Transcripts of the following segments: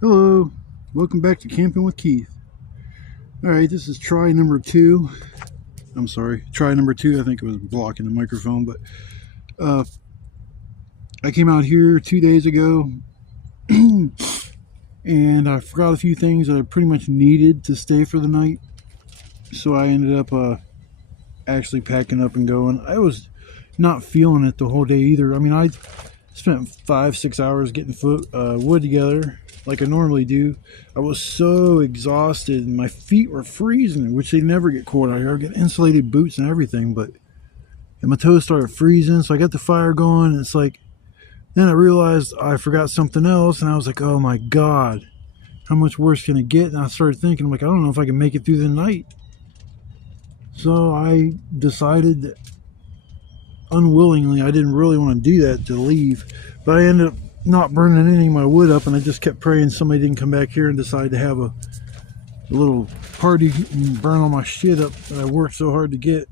Hello, welcome back to Camping with Keith. Alright, this is try number two. I'm sorry, try number two. I think it was blocking the microphone, but I came out here 2 days ago and I forgot a few things that I pretty much needed to stay for the night. So I ended up actually packing up and going. I was not feeling it the whole day either. I mean, I spent 5-6 hours getting wood together like I normally do. I was so exhausted and my feet were freezing, which they never get cold out here. I get insulated boots and everything, but and my toes started freezing. So I got the fire going, and it's like, then I realized I forgot something else, and I was like, oh my God, how much worse can it get? And I started thinking, I'm like, I don't know if I can make it through the night. So I decided that unwillingly, I didn't really want to do that, to leave, but I ended up not burning any of my wood up, and I just kept praying somebody didn't come back here and decide to have a little party and burn all my shit up that I worked so hard to get.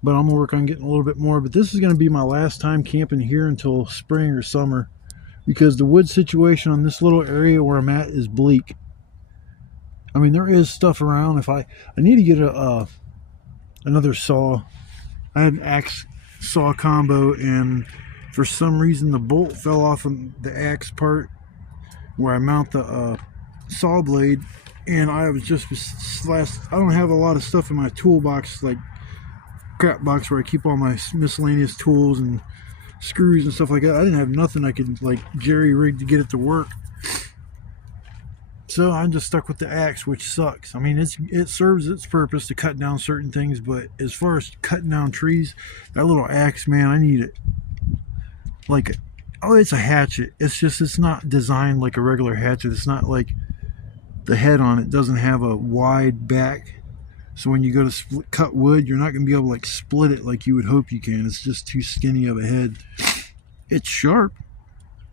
But I'm gonna work on getting a little bit more. But this is gonna be my last time camping here until spring or summer, because the wood situation on this little area where I'm at is bleak. I mean, there is stuff around. If I need to get another saw. I had an axe saw combo, and for some reason the bolt fell off of the axe part where I mount the saw blade, and I was just I don't have a lot of stuff in my toolbox, like crap box where I keep all my miscellaneous tools and screws and stuff like that. I didn't have nothing I could like jerry rig to get it to work. So I'm just stuck with the axe, which sucks. I mean, it serves its purpose to cut down certain things, but as far as cutting down trees, that little axe, man, I need it. Like, oh, it's a hatchet. It's not designed like a regular hatchet. It's not like the head on it doesn't have a wide back. So when you go to cut wood, you're not going to be able to like split it like you would hope you can. It's just too skinny of a head. It's sharp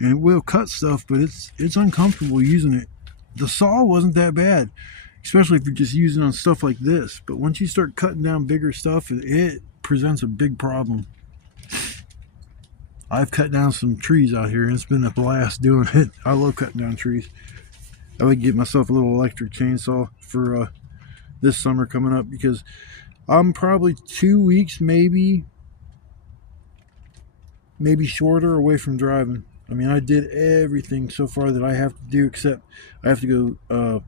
and it will cut stuff, but it's uncomfortable using it. The saw wasn't that bad, especially if you're just using it on stuff like this. But once you start cutting down bigger stuff, it presents a big problem. I've cut down some trees out here, and it's been a blast doing it. I love cutting down trees. I would get myself a little electric chainsaw for this summer coming up, because I'm probably 2 weeks, maybe shorter, away from driving. I mean, I did everything so far that I have to do, except I have to go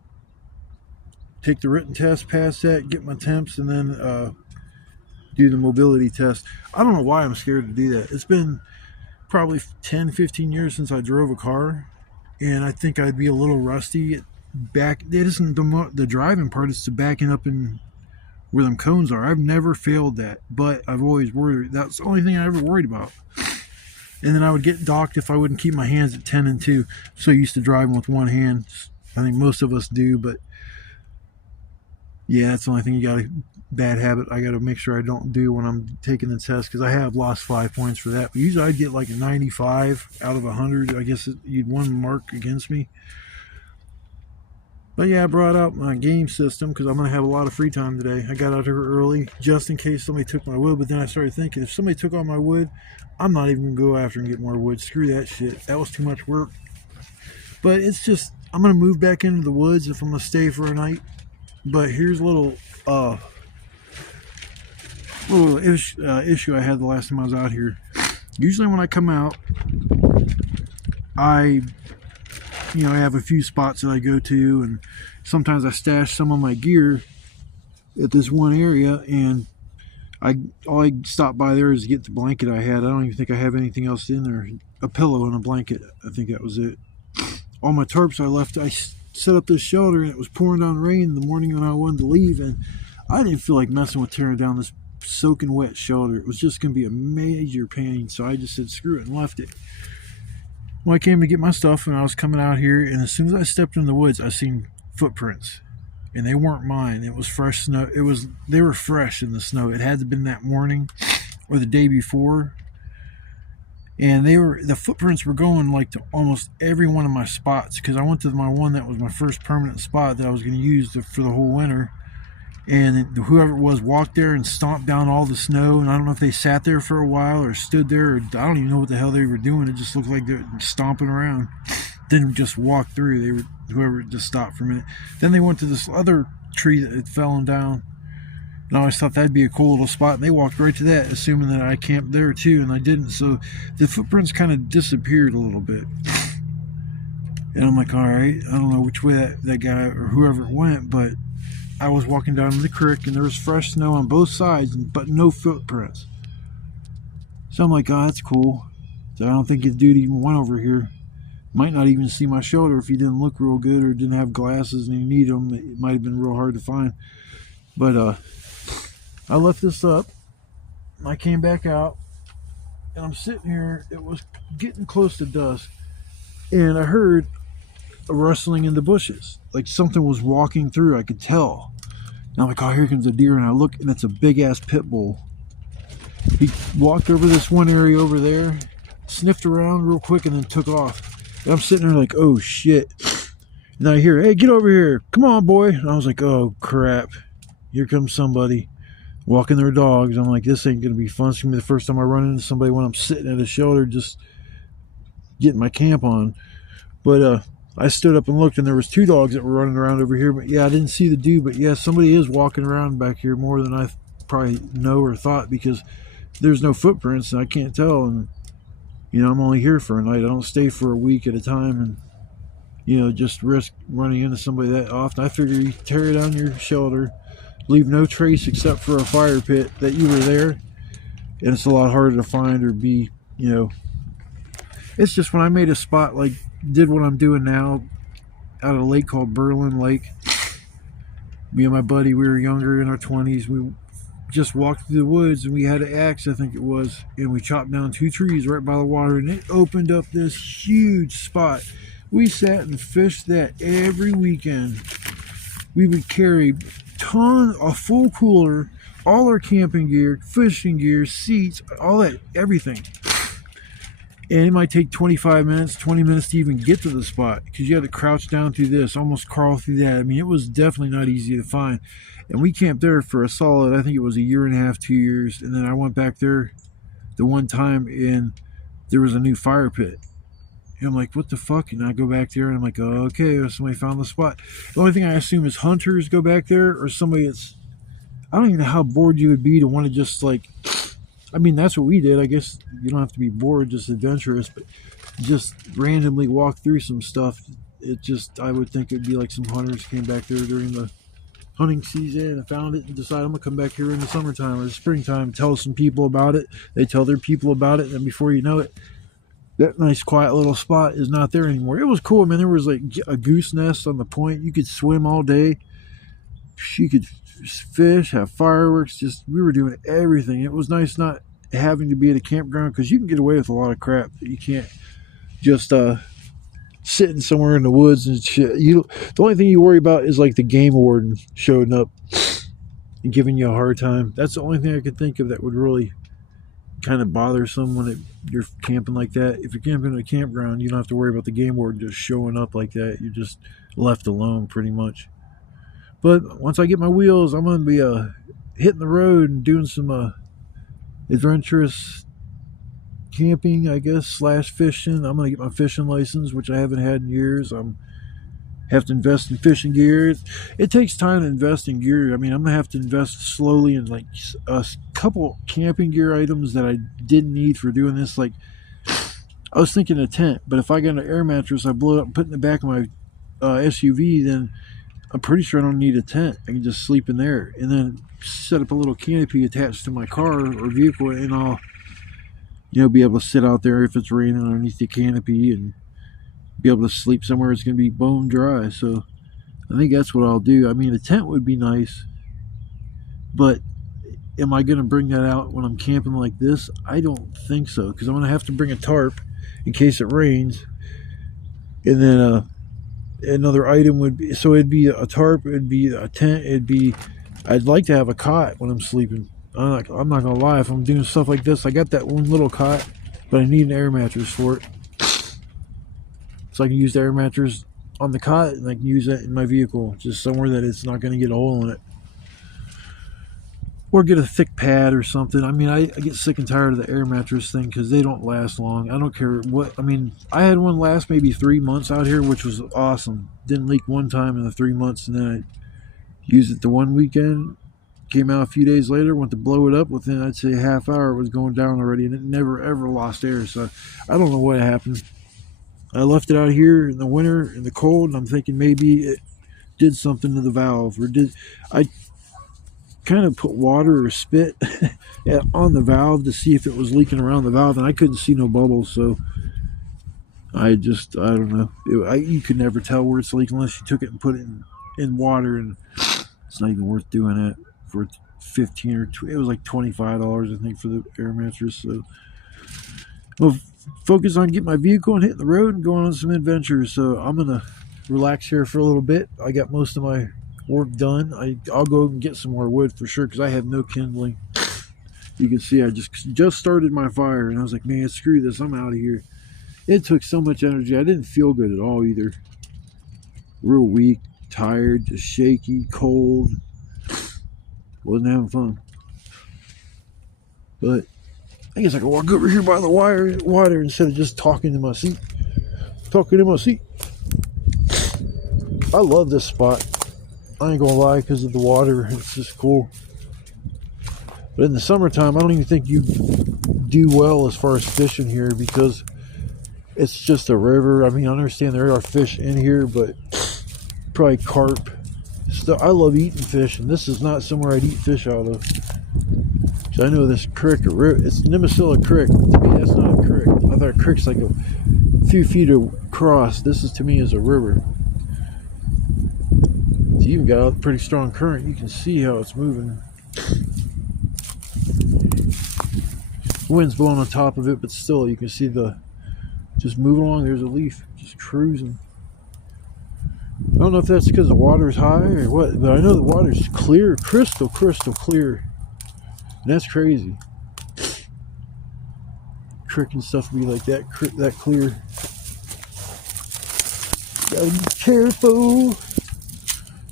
take the written test, pass that, get my temps, and then do the mobility test. I don't know why I'm scared to do that. It's been probably 10-15 years since I drove a car, and I think I'd be a little rusty. It isn't the driving part, it's the backing up in where them cones are. I've never failed that, but I've always worried. That's the only thing I ever worried about. And then I would get docked if I wouldn't keep my hands at 10 and 2. So used to driving with one hand. I think most of us do, but yeah, that's the only thing bad habit I got to make sure I don't do when I'm taking the test, because I have lost 5 points for that. But usually I'd get like a 95 out of 100. I guess you'd one mark against me. But yeah, I brought out my game system because I'm going to have a lot of free time today. I got out here early just in case somebody took my wood, but then I started thinking, if somebody took all my wood, I'm not even going to go after and get more wood. Screw that shit. That was too much work. But it's just, I'm going to move back into the woods if I'm going to stay for a night. But here's a little issue I had the last time I was out here. Usually when I come out, I have a few spots that I go to, and sometimes I stash some of my gear at this one area, and all I stop by there is to get the blanket I had. I don't even think I have anything else in there. A pillow and a blanket. I think that was it. All my tarps I set up this shelter, and it was pouring down rain in the morning when I wanted to leave, and I didn't feel like messing with tearing down this soaking wet shelter. It was just going to be a major pain, so I just said screw it and left it. Well, I came to get my stuff, and I was coming out here, and as soon as I stepped in the woods, I seen footprints, and they weren't mine. It was fresh snow. They were fresh in the snow. It had to have been that morning or the day before, and the footprints were going like to almost every one of my spots, because I went to my one that was my first permanent spot that I was going to use for the whole winter. And whoever it was walked there and stomped down all the snow, and I don't know if they sat there for a while or stood there, or I don't even know what the hell they were doing. It just looked like they're stomping around. didn't just walk through. They were, whoever just stopped for a minute. Then they went to this other tree that had fallen down. And I always thought that'd be a cool little spot. And they walked right to that, assuming that I camped there too, and I didn't. So the footprints kind of disappeared a little bit. And I'm like, all right, I don't know which way that guy or whoever went, but I was walking down the creek and there was fresh snow on both sides, but no footprints. So I'm like, oh, that's cool. So I don't think the dude even went over here. Might not even see my shoulder if he didn't look real good or didn't have glasses and he needed them. It might have been real hard to find. But I left this up. I came back out and I'm sitting here. It was getting close to dusk and I heard a rustling in the bushes. Like something was walking through. I could tell. And I'm like, oh, here comes a deer. And I look and it's a big ass pit bull. He walked over this one area over there, sniffed around real quick, and then took off. And I'm sitting there like, oh shit. And I hear, hey, get over here. Come on, boy. And I was like, oh crap. Here comes somebody walking their dogs. I'm like, this ain't going to be fun. It's going to be the first time I run into somebody when I'm sitting at a shelter just getting my camp on. But I stood up and looked, and there was 2 dogs that were running around over here. But yeah, I didn't see the dude. But yeah, somebody is walking around back here more than I probably know or thought, because there's no footprints and I can't tell. And you know, I'm only here for a night. I don't stay for a week at a time and, you know, just risk running into somebody that often. I figure you tear down your shelter, leave no trace except for a fire pit that you were there, and it's a lot harder to find or be, you know. It's just when I made a spot, like did what I'm doing now out of a lake called Berlin Lake. Me and my buddy, we were younger, in our 20s. We just walked through the woods and we had an axe, I think it was, and we chopped down 2 trees right by the water, and it opened up this huge spot. We sat and fished that every weekend. We would carry a full cooler, all our camping gear, fishing gear, seats, all that, everything. And it might take 25 minutes, 20 minutes to even get to the spot, because you had to crouch down through this, almost crawl through that. I mean, it was definitely not easy to find. And we camped there for a solid, I think it was 1.5 years, 2 years. And then I went back there the one time and there was a new fire pit. And I'm like, what the fuck? And I go back there and I'm like, oh, okay, somebody found the spot. The only thing I assume is hunters go back there, or somebody that's, I don't even know how bored you would be to want to just like, I mean, that's what we did. I guess you don't have to be bored, just adventurous, but just randomly walk through some stuff. It just, I would think it'd be like some hunters came back there during the hunting season and found it and decided, I'm gonna come back here in the summertime or the springtime, tell some people about it. They tell their people about it, and before you know it, that nice quiet little spot is not there anymore. It was cool, man. There was like a goose nest on the point. You could swim all day. You could fish, have fireworks. Just, we were doing everything. It was nice not having to be at a campground, because you can get away with a lot of crap that you can't just sitting somewhere in the woods and shit. The only thing you worry about is like the game warden showing up and giving you a hard time. That's the only thing I could think of that would really kind of bother someone if you're camping like that. If you're camping in a campground, you don't have to worry about the game warden just showing up like that. You're just left alone pretty much. But once I get my wheels, I'm going to be hitting the road and doing some adventurous camping, I guess, / fishing. I'm going to get my fishing license, which I haven't had in years. Have to invest in fishing gear. It takes time to invest in gear. I mean, I'm going to have to invest slowly in like a couple camping gear items that I didn't need for doing this. Like, I was thinking a tent, but if I got an air mattress, I blow it up and put it in the back of my SUV, then I'm pretty sure I don't need a tent. I can just sleep in there and then set up a little canopy attached to my car or vehicle, and I'll, you know, be able to sit out there if it's raining underneath the canopy and be able to sleep somewhere it's going to be bone dry. So I think that's what I'll do. I mean, a tent would be nice, but am I going to bring that out when I'm camping like this? I don't think so, because I'm going to have to bring a tarp in case it rains. And then another item would be, so it'd be a tarp, it'd be a tent, I'd like to have a cot when I'm sleeping. I'm not gonna lie, if I'm doing stuff like this, I got that one little cot, but I need an air mattress for it. So I can use the air mattress on the cot, and I can use that in my vehicle, just somewhere that it's not gonna get a hole in it. or get a thick pad or something. I mean, I get sick and tired of the air mattress thing because they don't last long. I don't care what. I mean, I had one last maybe 3 months out here, which was awesome. Didn't leak one time in the 3 months, and then I used it the one weekend. Came out a few days later, went to blow it up. Within, I'd say, a half hour, it was going down already, and it never ever lost air. So I don't know what happened. I left it out here in the winter in the cold, and I'm thinking maybe it did something to the valve, or did I kind of put water or spit on the valve to see if it was leaking around the valve, and I couldn't see no bubbles. So I don't know. You could never tell where it's leaking unless you took it and put it in water, and it's not even worth doing that for 15 or 20, it was like $25 I think for the air mattress. So I'll focus on getting my vehicle and hitting the road and going on some adventures. So I'm gonna relax here for a little bit. I got most of my work done. I'll go and get some more wood for sure because I have no kindling. You can see I just started my fire, and I was like, man, screw this, I'm out of here. It took so much energy. I didn't feel good at all either. Real weak, tired, just shaky, cold. Wasn't having fun. But I guess I can walk over here by the water instead of just talking in my seat. I love this spot. I ain't gonna lie, because of the water. It's just cool. But in the summertime, I don't even think you do well as far as fishing here because it's just a river. I mean, I understand there are fish in here, but probably carp. I love eating fish, and this is not somewhere I'd eat fish out of. So I know this creek, it's Nemesilla Creek. To me, that's not a creek. I thought a creek's like a few feet across. This is, to me, is a river. It's even got a pretty strong current. You can see how it's moving. Wind's blowing on top of it, but still, you can see just moving along. There's a leaf just cruising. I don't know if that's because the water's high or what, but I know the water's clear, crystal clear. And that's crazy. Creek and stuff be like that clear. Gotta be careful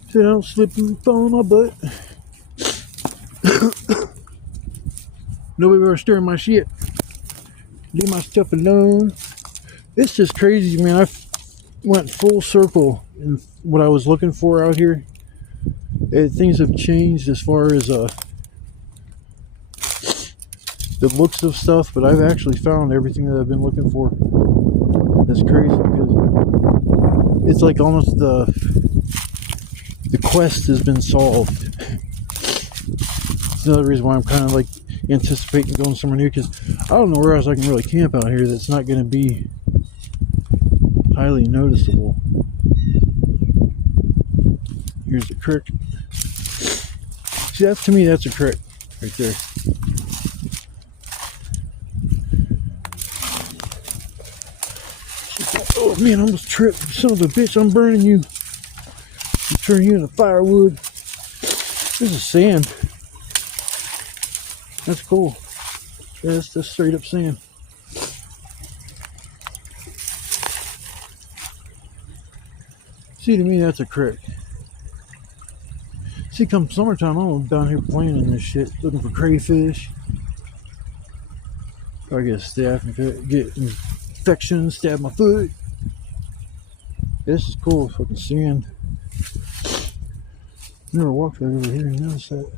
so I don't slip and fall on my butt. Nobody ever stirring my shit. Leave my stuff alone. It's just crazy, man. I went full circle in what I was looking for out here. Things have changed as far as the looks of stuff, but I've actually found everything that I've been looking for. That's crazy because it's like almost the quest has been solved. It's another reason why I'm kind of like anticipating going somewhere new, because I don't know where else I can really camp out here that's not going to be highly noticeable. Here's the creek. See, to me, that's a creek right there. Oh man, I almost tripped. Son of a bitch, I'm burning you. I'm turning you into firewood. This is sand. That's cool. Yeah, that's just straight up sand. See, to me, that's a creek. See, come summertime, I'm down here playing in this shit, looking for crayfish. Probably get a staph and get infection, stab my foot. This is cool, fucking sand. Never walked right over here and noticed that.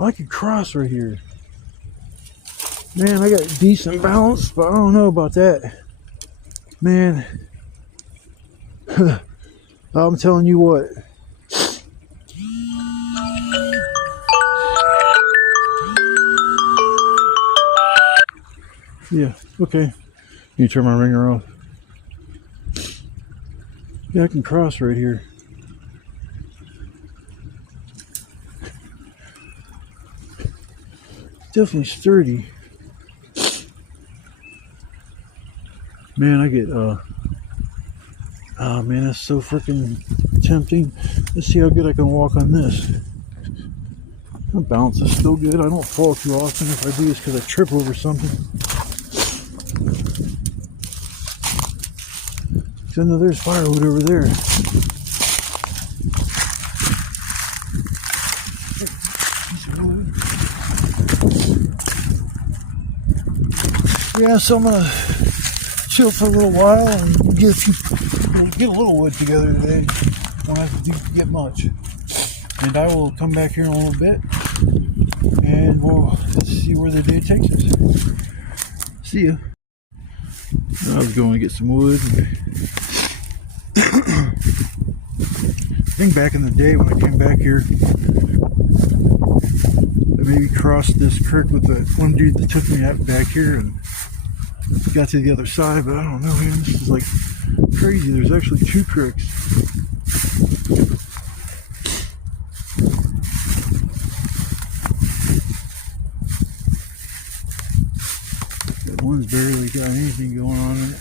I could cross right here. Man, I got decent balance, but I don't know about that. Man, I'm telling you what. Yeah, okay. You turn my ringer off. Yeah, I can cross right here. Definitely sturdy. Man, I get oh man, that's so freaking tempting. Let's see how good I can walk on this. My balance is still good. I don't fall too often. If I do, it's because I trip over something. Because I know there's firewood over there. Yeah, so I'm gonna chill for a little while and get a little wood together today. Won't have to get much. And I will come back here in a little bit and we'll see where the day takes us. See ya. I was going to get some wood. I think back in the day when I came back here, I maybe crossed this creek with the one dude that took me out back here and got to the other side, but I don't know, man. This is like crazy. There's actually two creeks. That one's barely got anything going on in it.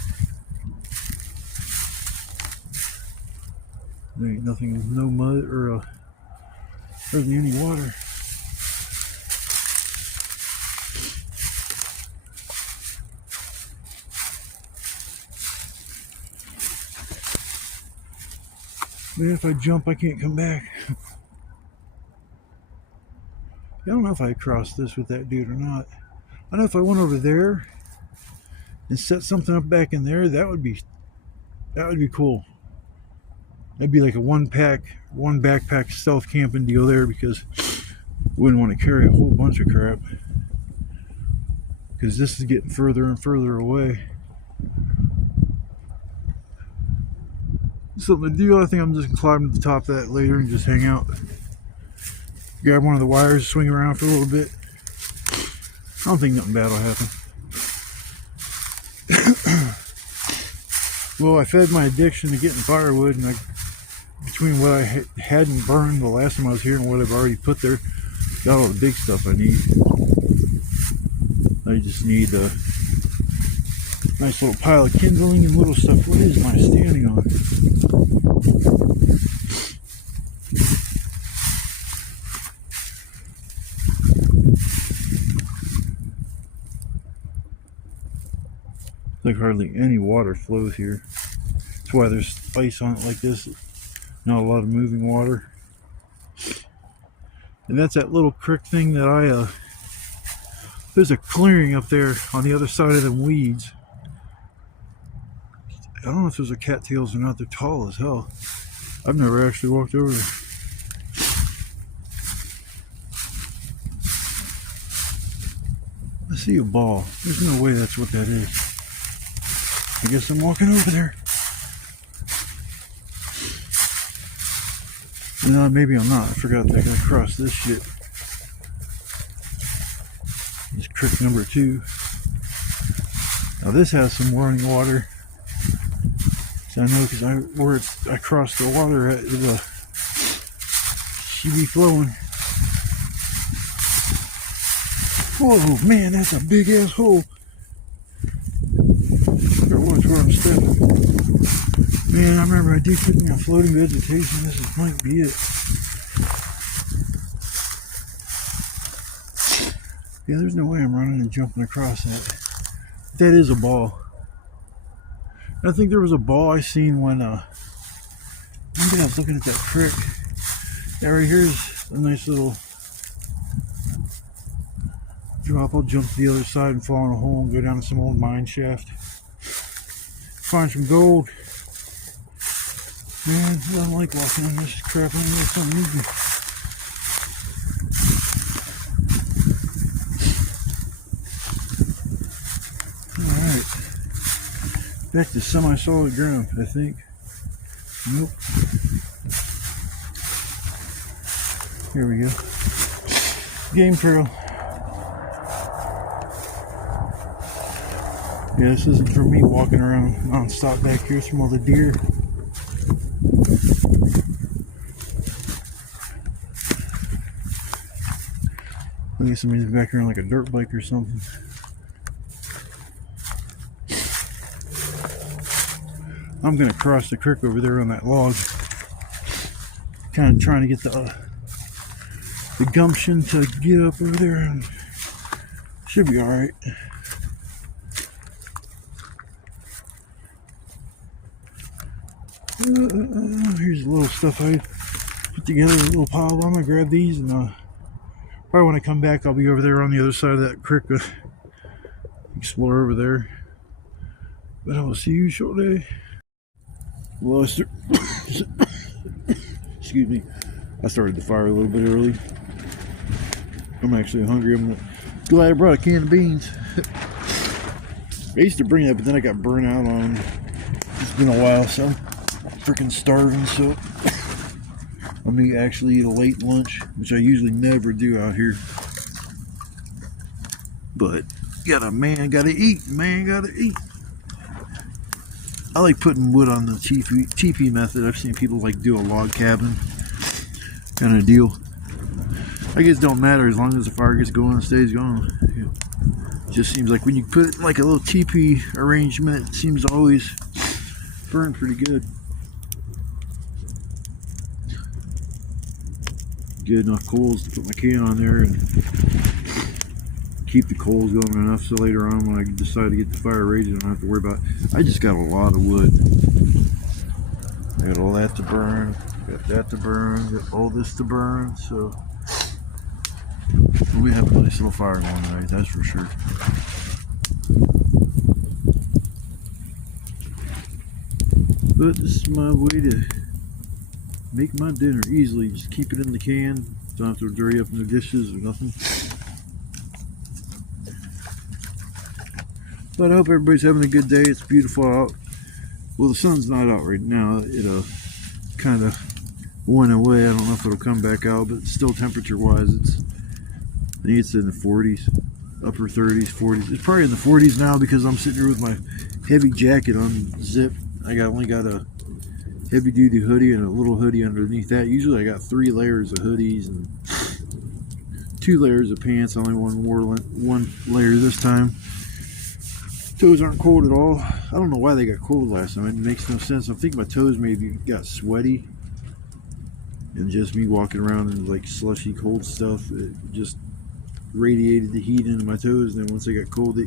There ain't nothing, no mud or there isn't any water. Man, if I jump, I can't come back. I don't know if I crossed this with that dude or not. I know if I went over there and set something up back in there, that would be cool. That'd be like a one backpack stealth camping deal there, because I wouldn't want to carry a whole bunch of crap. Because this is getting further and further away. Something to do. I think I'm just gonna climb to the top of that later and just hang out. Grab one of the wires, swing around for a little bit. I don't think nothing bad will happen. Well, I fed my addiction to getting firewood, and between what I hadn't burned the last time I was here and what I've already put there, got all the big stuff I need. I just need a nice little pile of kindling and little stuff. What is my standing on? Like hardly any water flows here. That's why there's ice on it like this. Not a lot of moving water. And that's that little creek thing that there's a clearing up there on the other side of them weeds. I don't know if those are cattails or not. They're tall as hell. I've never actually walked over there. I see a ball. There's no way that's what that is. I guess I'm walking over there. No, maybe I'm not. I forgot that I gotta cross this shit. It's creek number 2. Now this has some running water. So I know because where I crossed the water at, she be flowing. Whoa, man, that's a big ass hole. Better watch where I'm stepping. Man, I remember I did keep me on floating vegetation. This might be it. Yeah, there's no way I'm running and jumping across that. That is a ball. I think there was a ball I seen when maybe I was looking at that creek. Yeah, right here's a nice little drop. I'll jump to the other side and fall in a hole and go down to some old mine shaft. Find some gold. Man, I don't like walking on this crap. I don't know if I'm easy. Alright. Back to semi-solid ground, I think. Nope. Here we go. Game trail. Yeah, this isn't for me walking around non-stop back here from all the deer. I think somebody's back here on like a dirt bike or something. I'm gonna cross the creek over there on that log. Kind of trying to get the gumption to get up over there, and should be all right. Here's a little stuff I put together, a little pile. I'm gonna grab these, and probably when I come back, I'll be over there on the other side of that creek, explore over there. But I will see you shortly. Well, excuse me. I started the fire a little bit early. I'm actually hungry. I'm glad I brought a can of beans. I used to bring that, but then I got burnt out on them. It's been a while, so I'm freaking starving. So I'm gonna actually eat a late lunch, which I usually never do out here. But man gotta eat. I like putting wood on the teepee method. I've seen people like do a log cabin kind of deal. I guess it don't matter as long as the fire gets going and stays going. It just seems like when you put it in like a little teepee arrangement, it seems to always burn pretty good. Get enough coals to put my can on there and keep the coals going enough so later on when I decide to get the fire raging, I don't have to worry about it. I just got a lot of wood. I got all that to burn, got that to burn, got all this to burn, so we have a nice little fire going tonight, that's for sure. But this is my way to make my dinner easily. Just keep it in the can, don't have to dirty up in the dishes or nothing. But I hope everybody's having a good day. It's beautiful out. Well, the sun's not out right now. It kind of went away. I don't know if it'll come back out, but still temperature-wise, I think it's in the 40s, upper 30s, 40s. It's probably in the 40s now because I'm sitting here with my heavy jacket unzipped. I only got a heavy-duty hoodie and a little hoodie underneath that. Usually I got 3 layers of hoodies and 2 layers of pants. I only wore one layer this time. Toes aren't cold at all. I don't know why they got cold last time. It makes no sense. I'm thinking my toes maybe got sweaty. And just me walking around in like slushy cold stuff, it just radiated the heat into my toes. And then once they got cold, I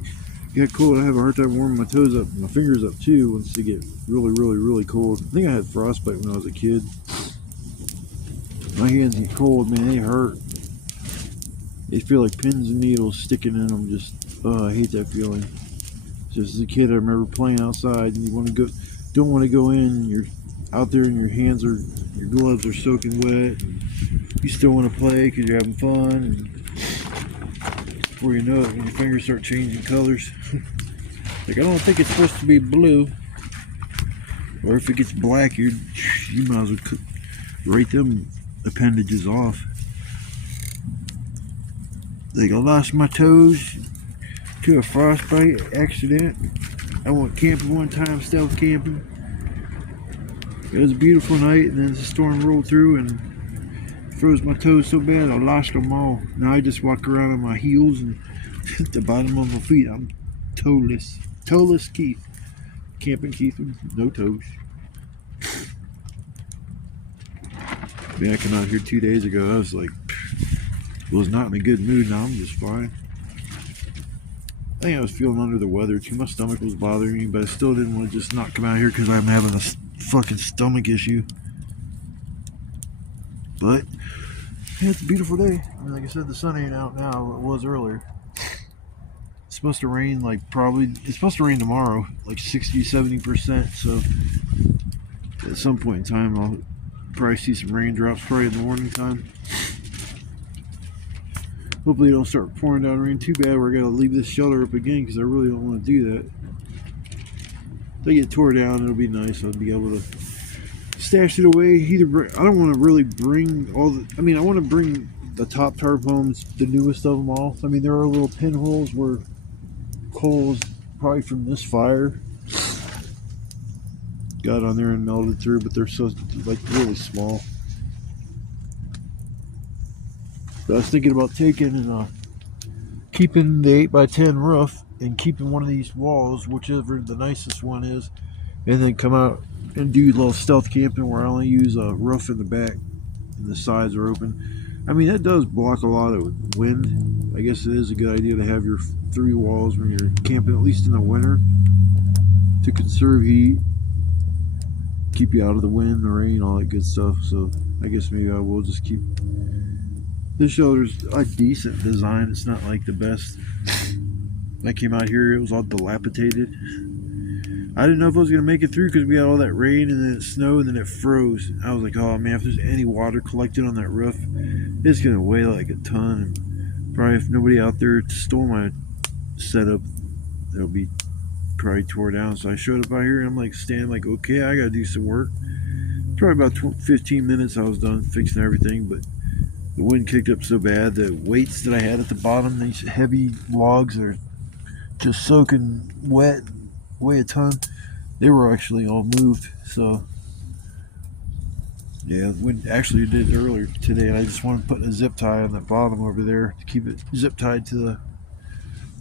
have a hard time warming my toes up, my fingers up too, once they get really, really, really cold. I think I had frostbite when I was a kid. My hands get cold, man, they hurt. They feel like pins and needles sticking in them. Just, oh, I hate that feeling. Just as a kid, I remember playing outside, and you don't want to go in. You're out there, and your gloves are soaking wet. And you still want to play because you're having fun. And before you know it, when your fingers start changing colors, like I don't think it's supposed to be blue, or if it gets black, you might as well write them appendages off. Like I lost my toes to a frostbite accident. I went camping one time, stealth camping. It was a beautiful night, and then the storm rolled through and froze my toes so bad I lost them all. Now I just walk around on my heels and at the bottom of my feet. I'm toeless Keith. Camping Keith with no toes. Man, I came out here 2 days ago. I was like, was not in a good mood. Now I'm just fine. I think I was feeling under the weather too. My stomach was bothering me, but I still didn't want to just not come out here because I'm having a fucking stomach issue. But yeah, it's a beautiful day. I mean, like I said, the sun ain't out now. It was earlier. It's supposed to rain it's supposed to rain tomorrow, like 60-70%. So at some point in time, I'll probably see some raindrops probably in the morning time. Hopefully it don't start pouring down rain too bad where I gotta leave this shelter up again because I really don't want to do that. If they get tore down, it'll be nice. I'll be able to stash it away. I don't want to really bring I want to bring the top tarp homes, the newest of them all. I mean, there are little pinholes where coals, probably from this fire, got on there and melted through, but they're so like really small. I was thinking about taking and keeping the 8x10 roof and keeping one of these walls, whichever the nicest one is, and then come out and do a little stealth camping where I only use a roof in the back and the sides are open. I mean, that does block a lot of wind. I guess it is a good idea to have your 3 walls when you're camping, at least in the winter, to conserve heat, keep you out of the wind, the rain, all that good stuff. So I guess maybe I will just keep. This shelter's a decent design. It's not like the best I came out here, it was all dilapidated. I didn't know if I was going to make it through because we had all that rain and then it snowed and then it froze. I was like, oh man, if there's any water collected on that roof, it's going to weigh like a ton. And probably if nobody out there stole my setup, it'll be probably tore down. So I showed up out here and I'm like standing like, okay, I got to do some work. Probably about 15 minutes I was done fixing everything, but the wind kicked up so bad, the weights that I had at the bottom, these heavy logs are just soaking wet, weigh a ton. They were actually all moved. So yeah, we actually did it earlier today, and I just wanted to put a zip tie on the bottom over there to keep it zip tied to the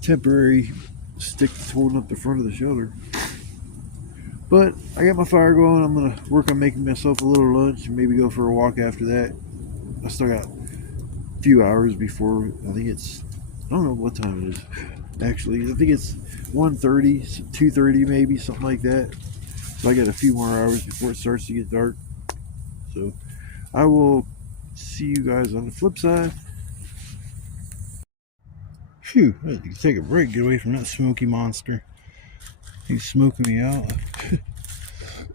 temporary stick that's holding up the front of the shelter. But I got my fire going. I'm gonna work on making myself a little lunch and maybe go for a walk after that. I still got a few hours before, I don't know what time it is actually. I think it's 1:30, 2:30 maybe, something like that. So I got a few more hours before it starts to get dark. So I will see you guys on the flip side. Phew, I had to take a break, get away from that smoky monster. He's smoking me out.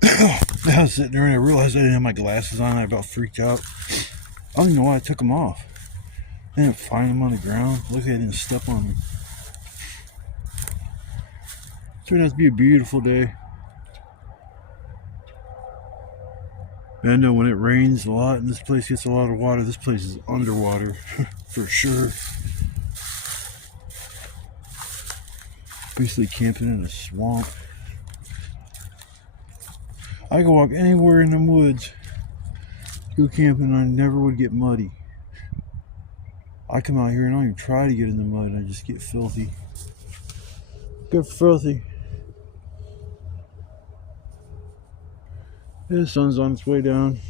I was sitting there and I realized I didn't have my glasses on. I about freaked out. I don't even know why I took them off. I didn't find them on the ground. Luckily I didn't step on them. Turned out to be a beautiful day. And I know when it rains a lot and this place gets a lot of water, this place is underwater for sure. Basically camping in a swamp. I could walk anywhere in the woods, go camping, and I never would get muddy. I come out here and I don't even try to get in the mud, I just get filthy. Get filthy. Yeah, the sun's on its way down.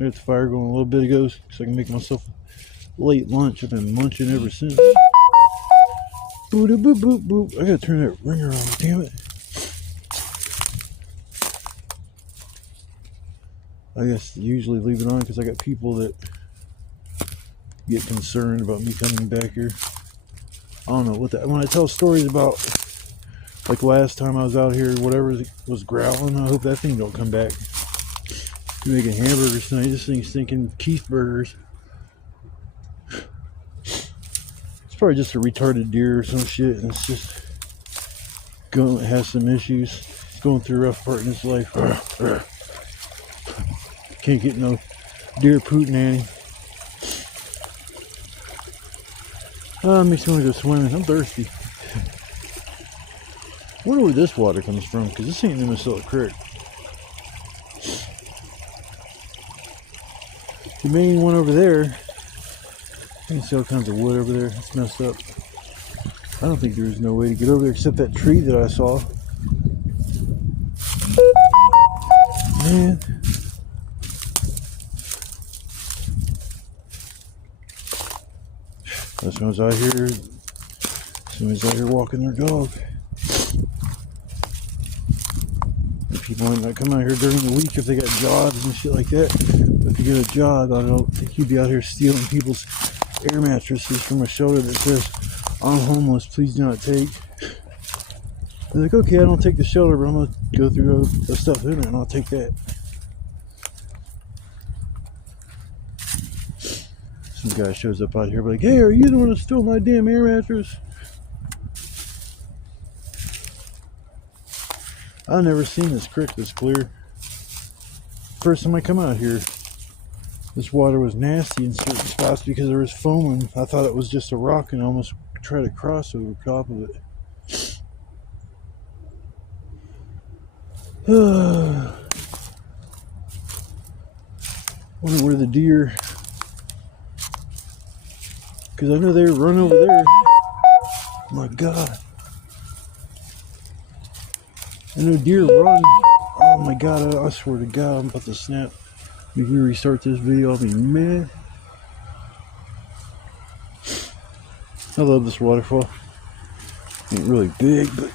I got the fire going a little bit ago so I can make myself late lunch. I've been munching ever since. Boop, boop, boop, boop. I gotta turn that ringer on, damn it. I guess usually leave it on because I got people that get concerned about me coming back here. I don't know what that, when I tell stories about like last time I was out here, whatever was growling, I hope that thing don't come back. I'm making hamburgers tonight. This thing's thinking Keith burgers. It's probably just a retarded deer or some shit, and it's just going, it has some issues. It's going through a rough part in its life. Can't get no deer pooting at him. Makes me want to go swimming. I'm thirsty. I wonder where this water comes from, because this ain't Minnesota Creek. The main one over there, you can see all kinds of wood over there. It's messed up. I don't think there's no way to get over there except that tree that I saw. Man. Someone's out here walking their dog. And people might not come out here during the week if they got jobs and shit like that. But if you get a job, I don't think you'd be out here stealing people's air mattresses from a shelter that says, I'm homeless, please do not take. They're like, okay, I don't take the shelter, but I'm going to go through the stuff in it and I'll take that. Some guy shows up out here like, hey, are you the one that stole my damn air mattress? I've never seen this creek this clear. First time I come out here, this water was nasty in certain spots because there was foam, and I thought it was just a rock and I almost tried to cross over top of it. Wonder where the deer, because I know they run over there. Oh my God. I know deer run. Oh my God, I swear to God, I'm about to snap. If we restart this video, I'll be mad. I love this waterfall. Ain't really big, but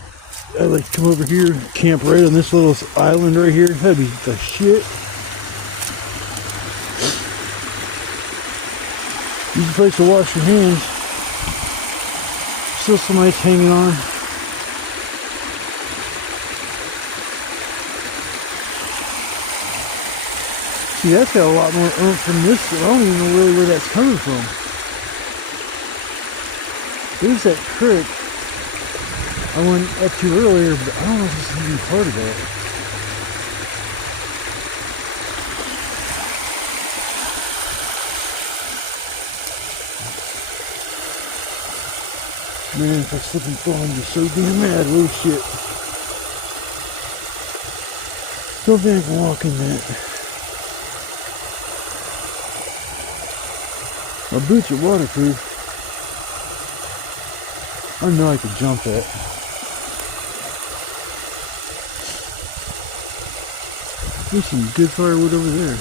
I like to come over here, camp right on this little island right here. That'd be the shit. Easy place to wash your hands. still some ice hanging on. See, that's got a lot more oomph from this. I don't even know really where that's coming from. There's that creek I went up to earlier, but I don't know if this is even part of that. Man, if I slip and fall, I'm just so damn mad. Oh shit. Don't think I can walk in that. My boots are waterproof. I know I could jump that. There's some good firewood over there.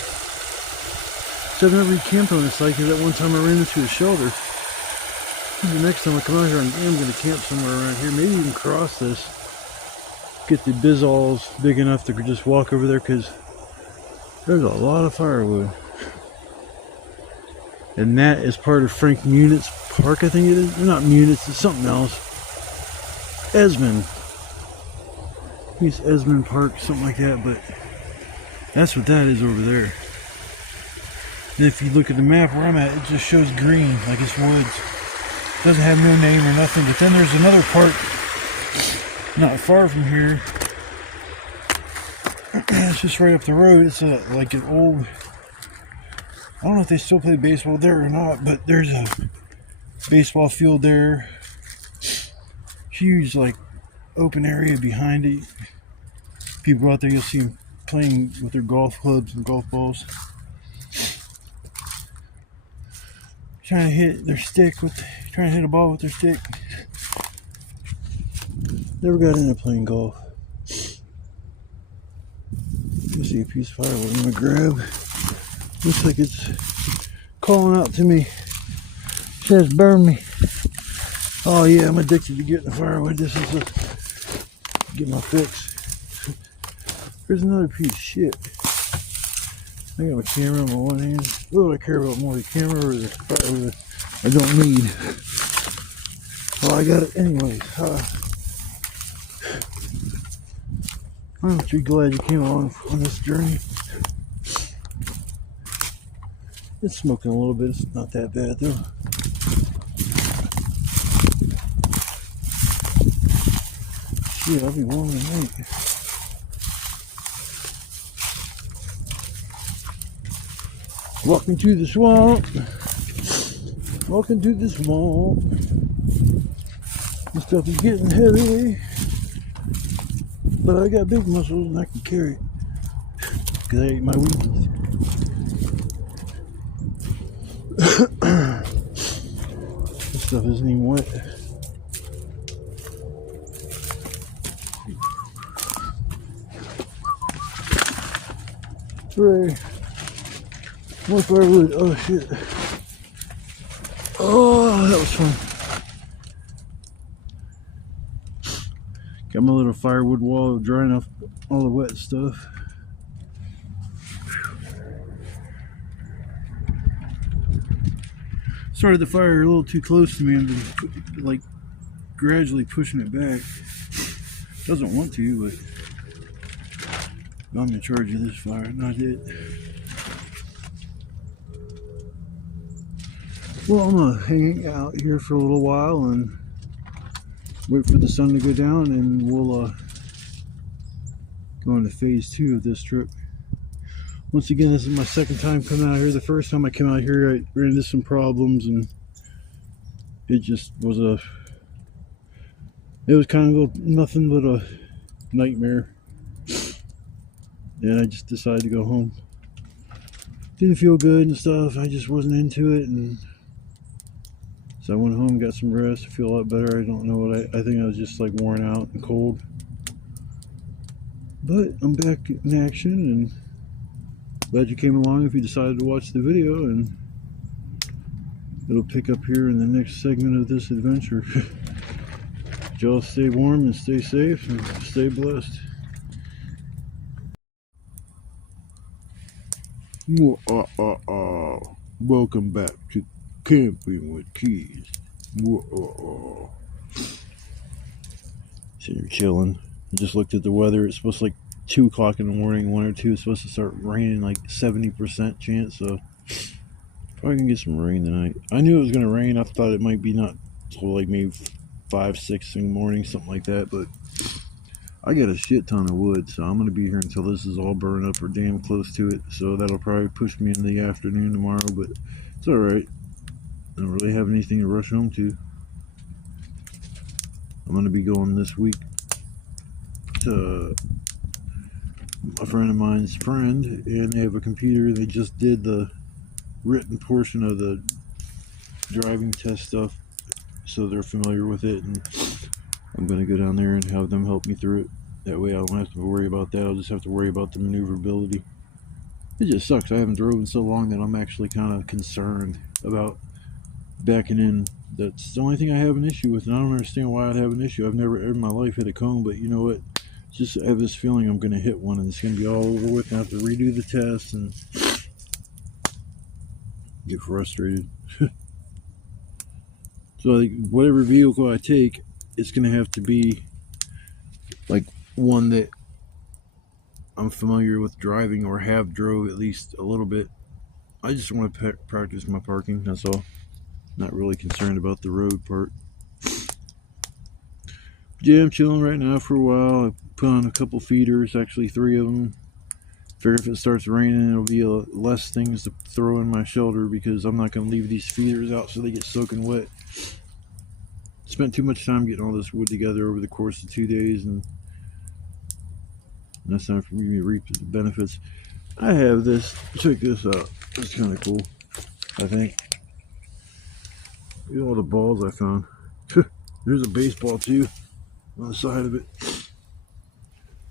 So I've never camped on this lake because that one time I ran into a shelter. The next time I come out here, I'm going to camp somewhere around here. Maybe even cross this. Get the bizzles big enough to just walk over there because there's a lot of firewood. And that is part of Frank Muniz Park, I think it is. Not Muniz, it's something else. Esmond. It's Esmond Park, something like that, but that's what that is over there. And if you look at the map where I'm at, it just shows green, like it's woods. It doesn't have no name or nothing, but then there's another park not far from here. It's just right up the road. It's like an old, I don't know if they still play baseball there or not, but there's a baseball field there. Huge, like, open area behind it. People out there, you'll see them playing with their golf clubs and golf balls. Trying to hit their stick with, trying to hit a ball with their stick. Never got into playing golf. You see a piece of firewood I'm gonna grab. Looks like it's calling out to me. It says burn me. Oh yeah, I'm addicted to getting the firewood. This is get my fix. There's another piece of shit. I got my camera in my one hand. What do I care about more, the camera or the firewood I don't need? Well, I got it anyways. I'm pretty glad you came along on this journey. It's smoking a little bit. It's not that bad though. Shit, I'll be warm tonight. Walking to the swamp. Walking to the swamp. This stuff is getting heavy. But I got big muscles and I can carry it. Because I ate my Wheaties. This stuff isn't even wet. Hooray. More firewood. Oh shit. Oh, that was fun. Got my little firewood wall drying off all the wet stuff. Started the fire a little too close to me. I'm just like gradually pushing it back. Doesn't want to, but I'm in charge of this fire, not it. Well, I'm gonna hang out here for a little while and wait for the sun to go down, and we'll go into phase 2 of this trip. Once again, this is my second time coming out here. The first time I came out here, I ran into some problems, and it just was it was kind of nothing but a nightmare. And I just decided to go home. Didn't feel good and stuff. I just wasn't into it, and so I went home, got some rest. I feel a lot better. I don't know what I think I was just like worn out and cold. But I'm back in action, and glad you came along if you decided to watch the video, and it'll pick up here in the next segment of this adventure. Y'all stay warm and stay safe and stay blessed. Welcome back to Camping with Keys. Sitting here chilling. I just looked at the weather. It's supposed to like 2 o'clock in the morning, 1 or 2. It's supposed to start raining, like 70% chance. So probably gonna get some rain tonight. I knew it was gonna rain. I thought it might be not till like maybe 5, 6 in the morning, something like that. But I got a shit ton of wood, so I'm gonna be here until this is all burned up or damn close to it. So that'll probably push me in the afternoon tomorrow, but it's all right. I don't really have anything to rush home to. I'm gonna be going this week to a friend of mine's friend, and they have a computer. They just did the written portion of the driving test stuff, so they're familiar with it, and I'm going to go down there and have them help me through it. That way I don't have to worry about that. I'll just have to worry about the maneuverability. It just sucks. I haven't driven so long that I'm actually kind of concerned about backing in. That's the only thing I have an issue with, and I don't understand why I'd have an issue. I've never in my life hit a cone, but you know what? Just I have this feeling I'm going to hit one, and it's going to be all over with, and I have to redo the test and get frustrated. So like, whatever vehicle I take, it's going to have to be like one that I'm familiar with driving or have drove at least a little bit. I just want to practice my parking, that's all. Not really concerned about the road part. Yeah, I'm chilling right now for a while. I put on a couple feeders, actually 3 of them. Figure if it starts raining, it'll be less things to throw in my shelter, because I'm not going to leave these feeders out so they get soaking wet. Spent too much time getting all this wood together over the course of 2 days, and that's time for me to reap the benefits. I have this. Check this out. It's kind of cool, I think. Look at all the balls I found. There's a baseball too on the side of it.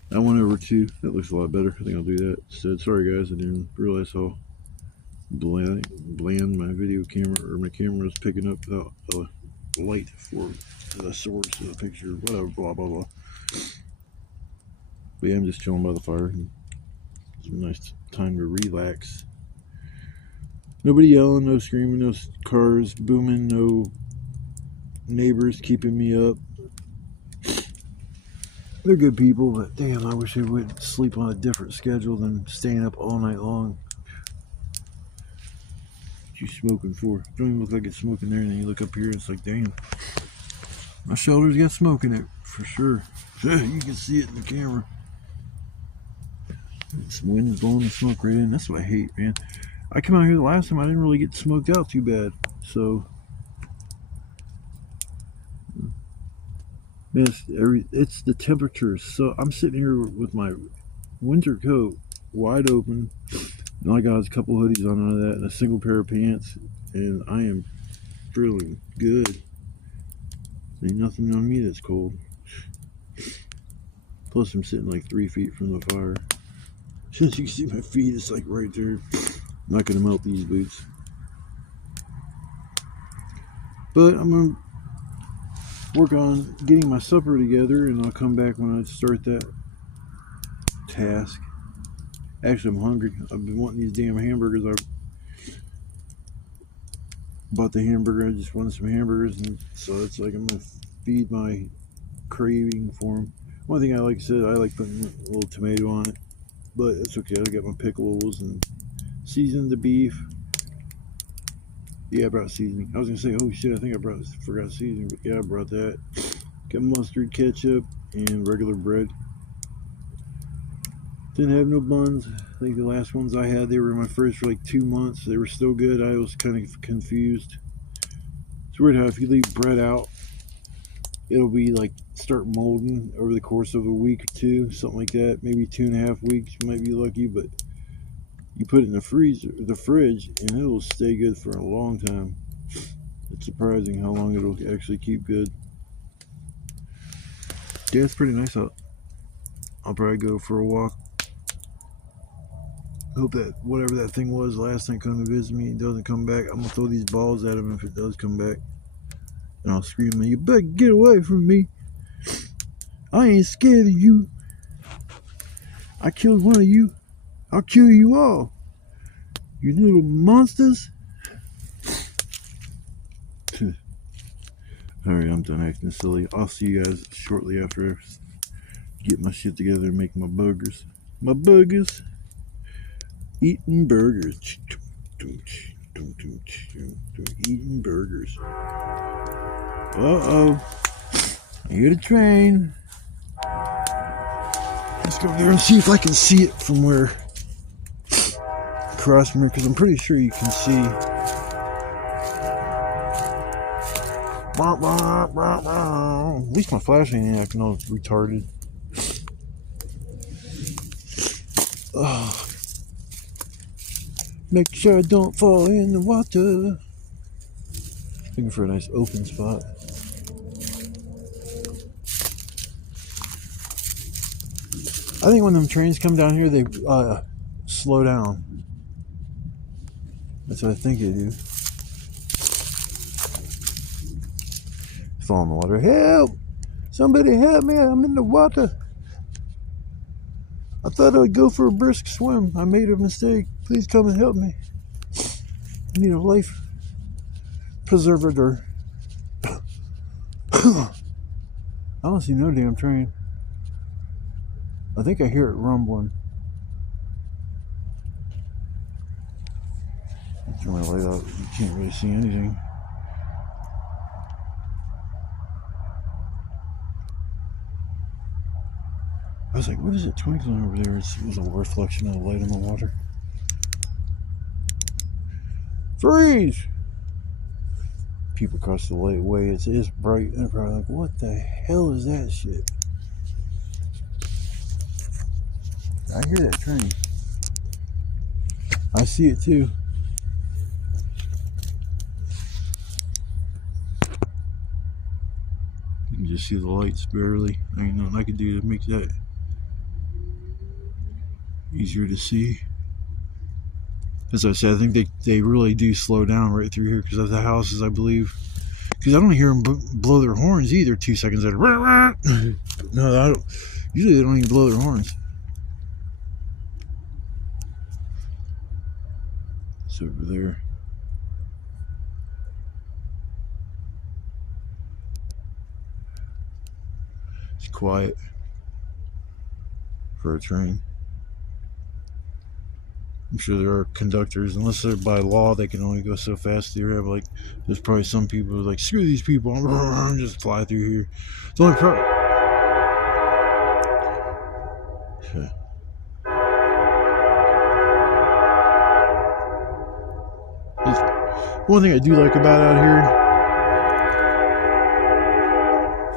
That went over too. That looks a lot better. I think I'll do that instead. Sorry guys, I didn't realize how bland my video camera or my camera was picking up without light for the source of the picture. Whatever, blah blah blah. But yeah, I'm just chilling by the fire. It's a nice time to relax. Nobody yelling, no screaming, no cars booming, no neighbors keeping me up. They're good people, but damn, I wish they would sleep on a different schedule than staying up all night long. What you smoking for? Don't even look like it's smoking there, and then you look up here and it's like, damn, my shoulder's got smoke in it for sure. You can see it in the camera. This wind is blowing the smoke right in. That's what I hate, man. I came out here the last time, I didn't really get smoked out too bad, so it's the temperature. So I'm sitting here with my winter coat wide open, and all I got is a couple hoodies on under that and a single pair of pants, and I am feeling good. Ain't nothing on me that's cold. Plus I'm sitting like 3 feet from the fire. Since you can see my feet, it's like right there. I'm not gonna melt these boots, but I'm gonna work on getting my supper together, and I'll come back when I start that task. Actually, I'm hungry. I've been wanting these damn hamburgers. I bought the hamburger. I just wanted some hamburgers, and so it's like I'm gonna feed my craving for them. One thing I like said, I like putting a little tomato on it, but it's okay. I got my pickles and seasoned the beef. Yeah, I brought seasoning. I was gonna say, oh shit, I think I forgot seasoning, but yeah, I brought that. Got mustard, ketchup, and regular bread. Didn't have no buns. I think the last ones I had, they were in my fridge for like 2 months. They were still good. I was kind of confused. It's weird how if you leave bread out, it'll be like start molding over the course of a week or two, something like that. Maybe 2.5 weeks. You might be lucky, but you put it in the fridge, and it'll stay good for a long time. It's surprising how long it'll actually keep good. Yeah, it's pretty nice out. I'll probably go for a walk. Hope that whatever that thing was last night come to visit me, it doesn't come back. I'm gonna throw these balls at him if it does come back, and I'll scream, "You better get away from me! I ain't scared of you. I killed one of you. I'll kill you all. You little monsters." Alright, I'm done acting silly. I'll see you guys shortly after I get my shit together and make my burgers. My burgers. Eating burgers. Eating burgers. Uh-oh. I hear the train. Let's go there and see if I can see it from where across from here, because I'm pretty sure you can see. At least my flashing ain't acting all retarded. Oh. Make sure I don't fall in the water. Looking for a nice open spot. I think when them trains come down here, they slow down. That's what I think they do. Fall in the water. Help! Somebody help me! I'm in the water. I thought I would go for a brisk swim. I made a mistake. Please come and help me. I need a life preservator. I don't see no damn train. I think I hear it rumbling. Turn my light out. You can't really see anything. I was like, what is it twinkling over there? It was a reflection of the light in the water. Freeze! People across the way, it's bright, and they're probably like, what the hell is that shit? I hear that train. I see it too. You can just see the lights barely. There ain't nothing I can do to make that easier to see. As I said, I think they really do slow down right through here because of the houses, I believe. Because I don't hear them blow their horns either 2 seconds later. No, I don't. Usually they don't even blow their horns. It's over there. It's quiet for a train. I'm sure there are conductors, unless they're by law, they can only go so fast through here. Like, there's probably some people who are like, screw these people, I'm just fly through here. It's only okay. One thing I do like about out here,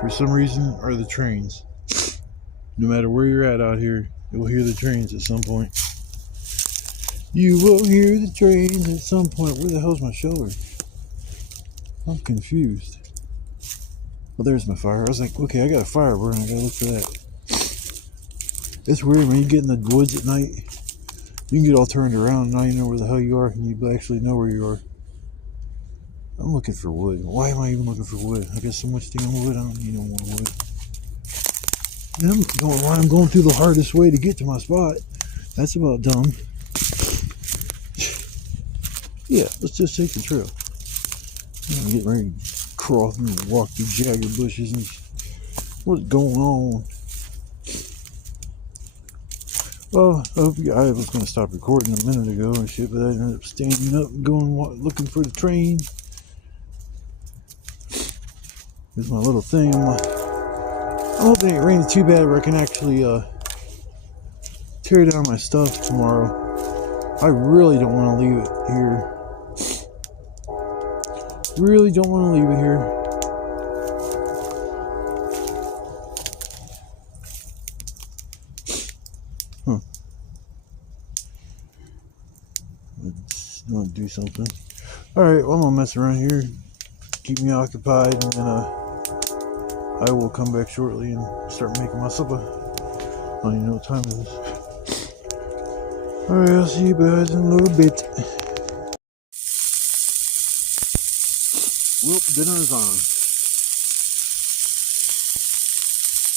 for some reason, are the trains. No matter where you're at out here, you'll hear the trains at some point. You will hear the trains at some point. Where the hell's my shoulder? I'm confused. Well, there's my fire. I was like, okay, I got a fire burning. I gotta look for that. It's weird when you get in the woods at night. You can get all turned around and now you know where the hell you are, and you actually know where you are. I'm looking for wood. Why am I even looking for wood? I got so much damn wood. I don't need no more wood. I'm going through the hardest way to get to my spot. That's about dumb. Yeah, let's just take the trail. I'm getting ready to cross and walk through jagged bushes and what's going on. Well, I was going to stop recording a minute ago and shit, but I ended up standing up and going looking for the train. Here's my little thing. I'm hoping it ain't raining too bad where I can actually tear down my stuff tomorrow. I really don't want to leave it here. Really don't want to leave it here. Huh. Let's do something. Alright, well, I'm gonna mess around here. Keep me occupied, and then I will come back shortly and start making my supper. I don't even know what time it is. Alright, I'll see you guys in a little bit. Well, dinner is on.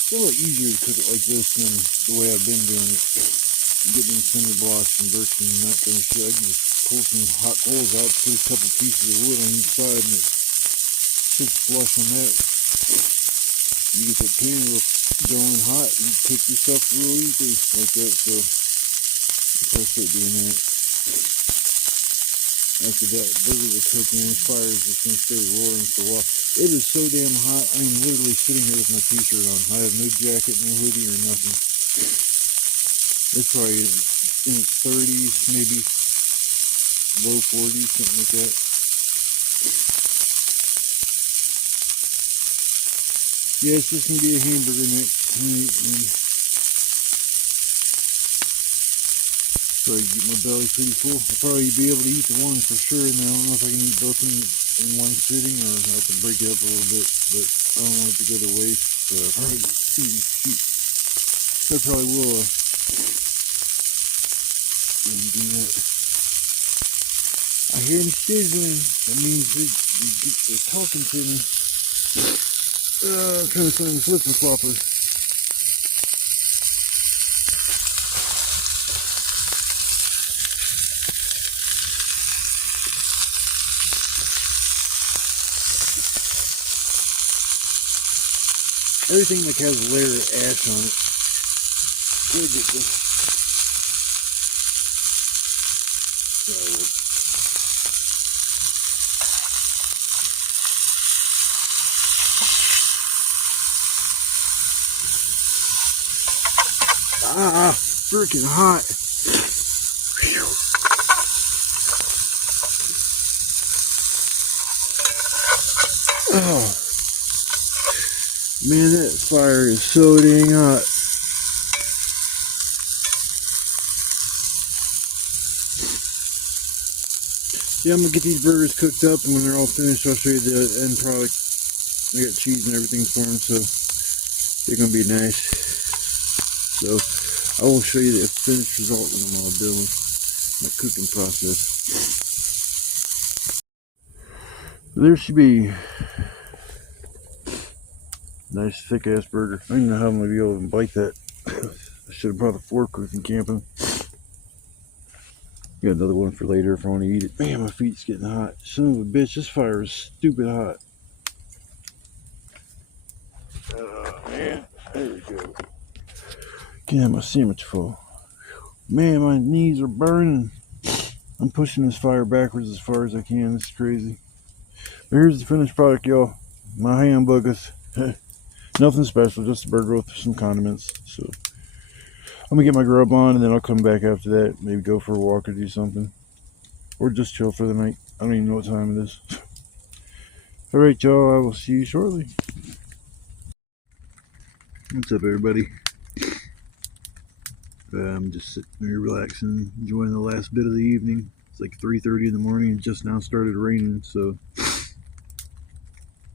It's a little easier to cook it like this than the way I've been doing it. Getting cinder blocks and birkin and that kind of shit. I can just pull some hot coals out, put a couple pieces of wood on each side, and Just flush on that. You get that pan real going hot, you cook yourself real easy like that. So I'll start doing that. After that burger was cooking, this fire is just gonna stay roaring for a while. It is so damn hot. I'm literally sitting here with my t-shirt on. I have no jacket, no hoodie, or nothing. It's probably in its 30s, maybe low 40s, something like that. Yeah, it's just gonna be a hamburger next night. Probably get my belly pretty full. I'll probably be able to eat the one for sure, and I don't know if I can eat both in one sitting or I have to break it up a little bit, but I don't want it to go to waste, so I'll probably I probably will do that. I hear them sizzling. That means they're talking to me. I'm trying to find the flipper flopper. Everything that has a layer of ash on it. We'll get this. Freaking hot. Whew. Oh. Man, that fire is so dang hot. Yeah, I'm gonna get these burgers cooked up, and when they're all finished, I'll show you the end product. I got cheese and everything for them, so they're gonna be nice. So I will show you the finished result when I'm all done my cooking process. There should be nice thick ass burger. I don't even know how I'm gonna be able to bite that. I should have brought a fork with me camping. Got another one for later if I want to eat it. Man, my feet's getting hot. Son of a bitch, this fire is stupid hot. Oh man, there we go. Get my sandwich full. Man, my knees are burning. I'm pushing this fire backwards as far as I can. This is crazy. But here's the finished product, y'all. My hamburgers. Nothing special, just a burger with some condiments. So I'm gonna get my grub on, and then I'll come back after that. Maybe go for a walk or do something, or just chill for the night. I don't even know what time it is. All right, y'all. I will see you shortly. What's up, everybody? I'm just sitting here relaxing, enjoying the last bit of the evening. It's like 3:30 in the morning. It just now started raining, so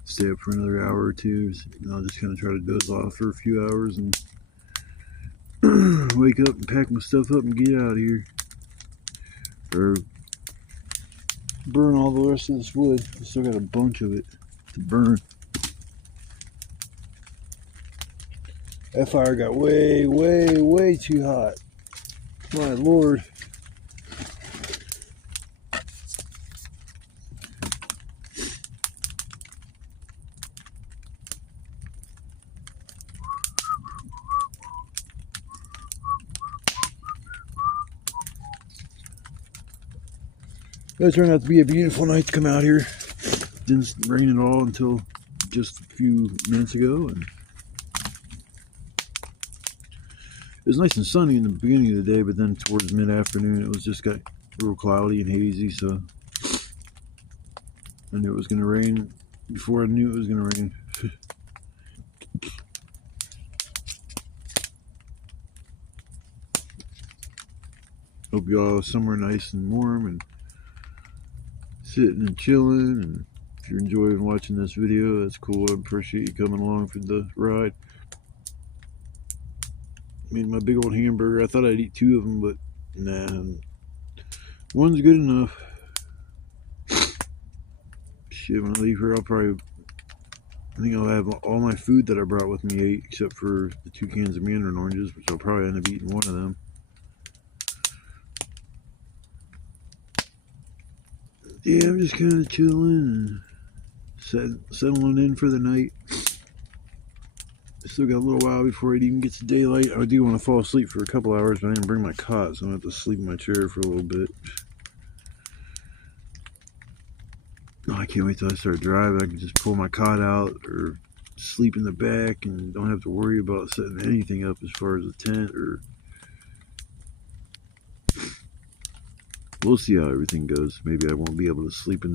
stay up for another hour or two. And I'll just kind of try to doze off for a few hours and wake up and pack my stuff up and get out of here, or burn all the rest of this wood. I still got a bunch of it to burn. That fire got way, way, way too hot. My lord. It turned out to be a beautiful night to come out here. Didn't rain at all until just a few minutes ago, and it was nice and sunny in the beginning of the day, but then towards mid-afternoon it was just got real cloudy and hazy, so I knew it was going to rain before I knew it was going to rain. Hope y'all somewhere nice and warm and sitting and chilling, and if you're enjoying watching this video, that's cool. I appreciate you coming along for the ride. Made my big old hamburger. I thought I'd eat two of them, but nah, one's good enough. Shit, when I leave here, I think I'll have all my food that I brought with me ate, except for the 2 cans of mandarin oranges, which I'll probably end up eating one of them. Yeah, I'm just kind of chilling and settling in for the night. Still got a little while before it even gets daylight. I do want to fall asleep for a couple hours, but I didn't bring my cot, so I'm going to have to sleep in my chair for a little bit. Oh, I can't wait till I start driving. I can just pull my cot out or sleep in the back and don't have to worry about setting anything up as far as a tent. Or we'll see how everything goes. Maybe I won't be able to sleep in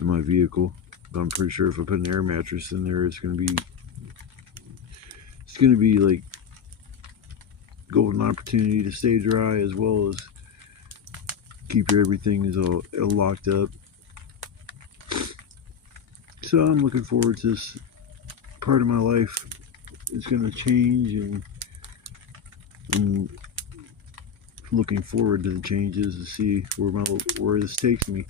my vehicle, but I'm pretty sure if I put an air mattress in there, it's gonna be like golden opportunity to stay dry, as well as keep everything is all locked up. So I'm looking forward to this part of my life. It's going to change, and I'm looking forward to the changes to see where this takes me.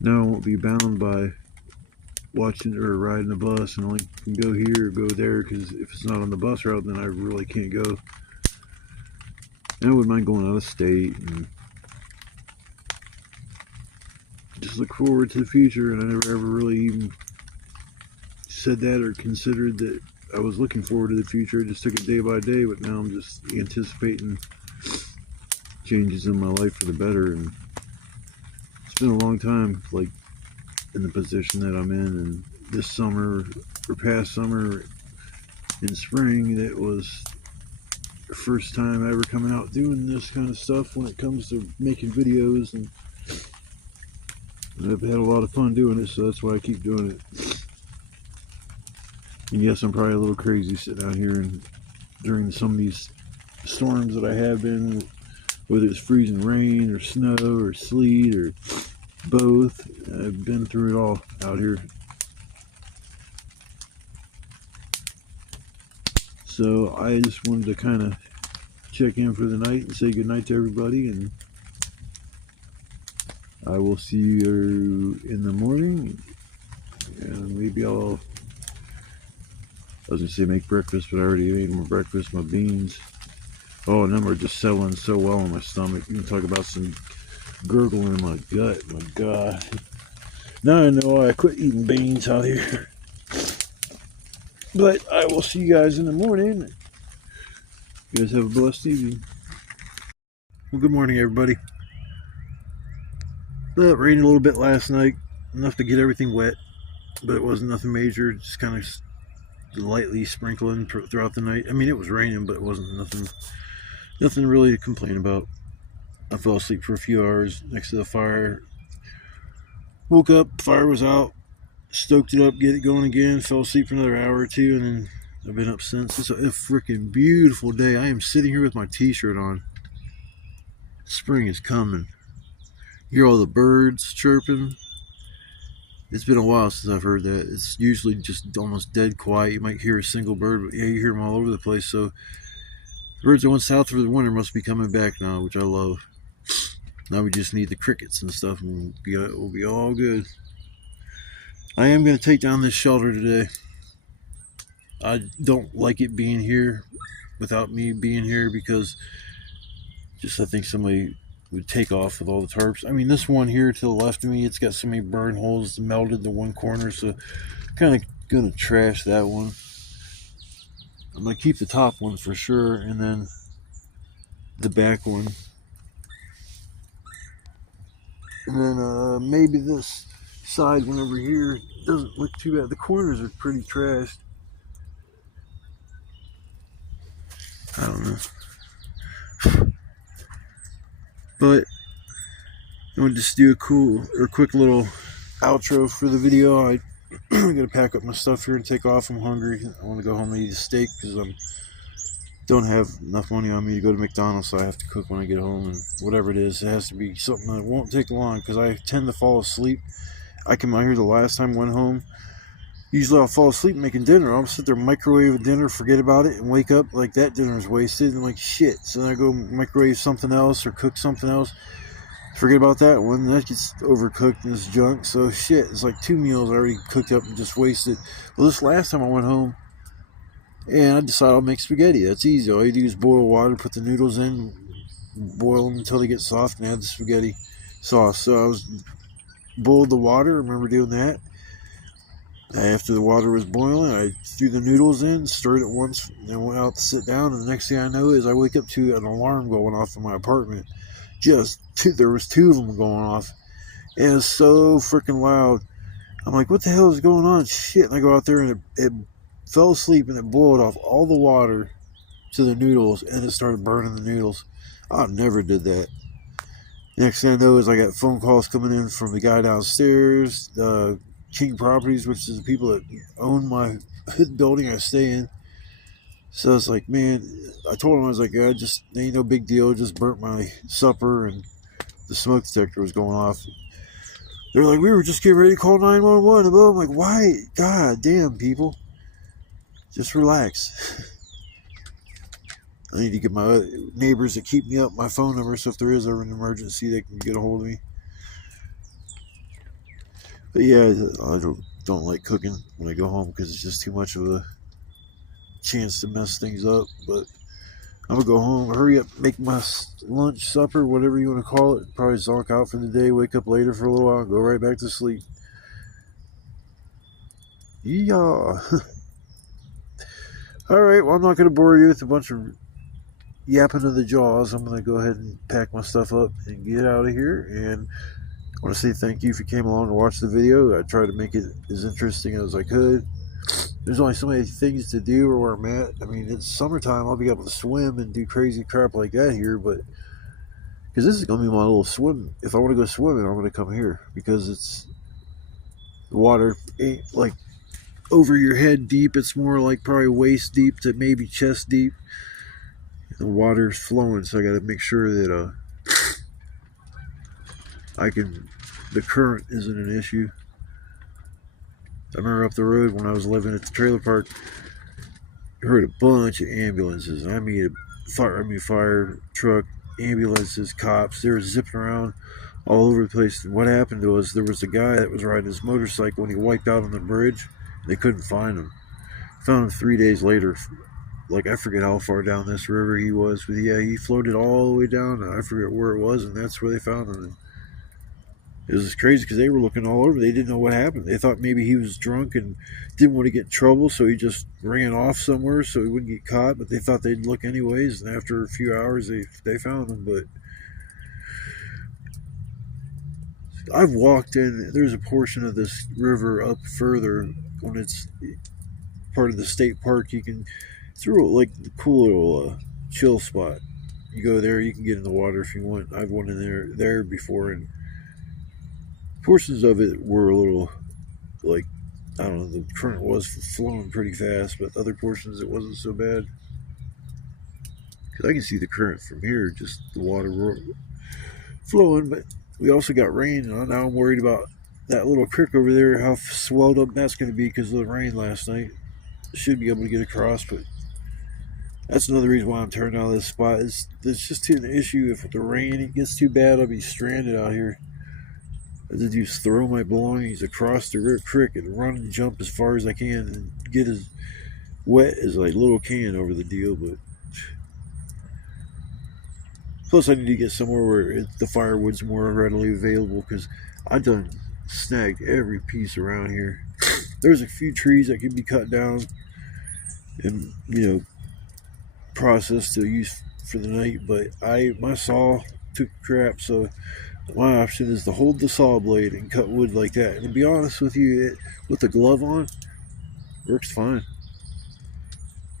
Now I won't be bound by watching or riding a bus and only can go here or go there, because if it's not on the bus route, then I really can't go. And I wouldn't mind going out of state, and just look forward to the future. And I never ever really even said that or considered that I was looking forward to the future. I just took it day by day, but now I'm just anticipating changes in my life for the better. And it's been a long time, like, in the position that I'm in, and this summer or past summer in spring, that was the first time ever coming out doing this kind of stuff when it comes to making videos, and I've had a lot of fun doing it, so that's why I keep doing it. And yes, I'm probably a little crazy sitting out here and during some of these storms that I have been, whether it's freezing rain or snow or sleet or both. I've been through it all out here. So I just wanted to kind of check in for the night and say goodnight to everybody, and I will see you in the morning. And maybe I was gonna say make breakfast, but I already made my breakfast, my beans. Oh, and them are just settling so well in my stomach. You can talk about some gurgling in my gut. My God. Now I know why I quit eating beans out here. But I will see you guys in the morning. You guys have a blessed evening. Well, good morning, everybody. It rained a little bit last night, enough to get everything wet, but it wasn't nothing major. Just kind of lightly sprinkling throughout the night. I mean, it was raining, but it wasn't nothing really to complain about. I fell asleep for a few hours next to the fire. Woke up, fire was out, stoked it up, get it going again, fell asleep for another hour or two, and then I've been up since. It's a freaking beautiful day. I am sitting here with my t-shirt on. Spring is coming. Hear all the birds chirping. It's been a while since I've heard that. It's usually just almost dead quiet. You might hear a single bird, but yeah, you hear them all over the place. So birds that went south for the winter must be coming back now, which I love. Now we just need the crickets and stuff, and we'll be all good. I am going to take down this shelter today. I don't like it being here without me being here, because just I think somebody would take off with all the tarps. I mean, this one here to the left of me, it's got so many burn holes, melted the one corner, so kind of going to trash that one. I'm going to keep the top one for sure, and then the back one. And then maybe this side one over here doesn't look too bad. The corners are pretty trashed. I don't know. But I want to just do a quick little outro for the video. I'm going to pack up my stuff here and take off. I'm hungry. I want to go home and eat a steak, because I don't have enough money on me to go to McDonald's, so I have to cook when I get home. And whatever it is, it has to be something that won't take long, because I tend to fall asleep. I came out here the last time I went home. Usually I'll fall asleep making dinner. I'll sit there, microwave a dinner, forget about it, and wake up like that dinner's wasted. And I'm like, shit. So then I go microwave something else or cook something else. Forget about that one. That gets overcooked and it's junk. So shit, it's like 2 meals already cooked up and just wasted. Well, this last time I went home, and I decided I'll make spaghetti. That's easy. All you do is boil water, put the noodles in, boil them until they get soft, and add the spaghetti sauce. So I was boiled the water. I remember doing that. After the water was boiling, I threw the noodles in, stirred it once, and then went out to sit down. And the next thing I know is I wake up to an alarm going off in my apartment. There was two of them going off, and it's so freaking loud. I'm like, what the hell is going on? Shit! And I go out there, and it fell asleep, and it boiled off all the water to the noodles, and it started burning the noodles. I never did that. Next thing I know is I got phone calls coming in from the guy downstairs, King Properties, which is the people that own my building I stay in. So it's like, man, I told him, I was like, yeah, just ain't no big deal. Just burnt my supper, and the smoke detector was going off. They're like, we were just getting ready to call 911. I'm like, why? God damn, people. Just relax. I need to get my neighbors to keep me up my phone number, so if there is ever an emergency, they can get a hold of me. But yeah, I don't like cooking when I go home because it's just too much of a chance to mess things up. But I'm gonna go home, hurry up, make my lunch, supper, whatever you want to call it. Probably zonk out for the day, wake up later for a little while, and go right back to sleep. Yeah. All right. Well, I'm not gonna bore you with a bunch of yapping of the jaws. I'm gonna go ahead and pack my stuff up and get out of here. And I want to say thank you if you came along to watch the video. I tried to make it as interesting as I could. There's only so many things to do where I'm at. I mean, it's summertime. I'll be able to swim and do crazy crap like that here, but because this is going to be my little swim. If I want to go swimming, I'm going to come here because the water ain't like over your head deep. It's more like probably waist deep to maybe chest deep. The water's flowing, so I got to make sure that the current isn't an issue. I remember up the road when I was living at the trailer park, I heard a bunch of ambulances. I mean, fire truck, ambulances, cops. They were zipping around all over the place. And what happened to us, there was a guy that was riding his motorcycle and he wiped out on the bridge. They couldn't find him. Found him 3 days later. Like, I forget how far down this river he was, but yeah, he floated all the way down. I forget where it was, and that's where they found him. It was crazy because they were looking all over. They didn't know what happened. They thought maybe he was drunk and didn't want to get in trouble, so he just ran off somewhere so he wouldn't get caught. But they thought they'd look anyways, and after a few hours, they found him. But I've walked in. There's a portion of this river up further when it's part of the state park. You can through like the cool little chill spot. You go there, you can get in the water if you want. I've went in there before, and portions of it were a little like, I don't know, the current was flowing pretty fast, but other portions it wasn't so bad. Because I can see the current from here, just the water flowing. But we also got rain, and now I'm worried about that little creek over there, how swelled up that's going to be because of the rain last night. Should be able to get across, but that's another reason why I'm turning out of this spot. It's just an issue. If the rain gets too bad, I'll be stranded out here. I have to just throw my belongings across the creek and run and jump as far as I can and get as wet as I little can over the deal. But plus, I need to get somewhere where the firewood's more readily available because I done snagged every piece around here. There's a few trees that can be cut down and processed to use for the night, but my saw took crap, so my option is to hold the saw blade and cut wood like that. And to be honest with you, with the glove on, works fine.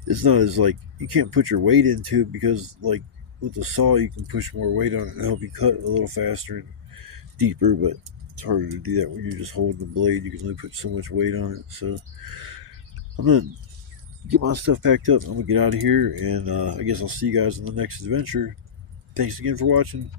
It's not as like, you can't put your weight into it because like with the saw you can push more weight on it and help you cut a little faster and deeper, but it's harder to do that when you're just holding the blade. You can only put so much weight on it. So I'm gonna get my stuff packed up. I'm gonna get out of here, and I guess I'll see you guys in the next adventure. Thanks again for watching.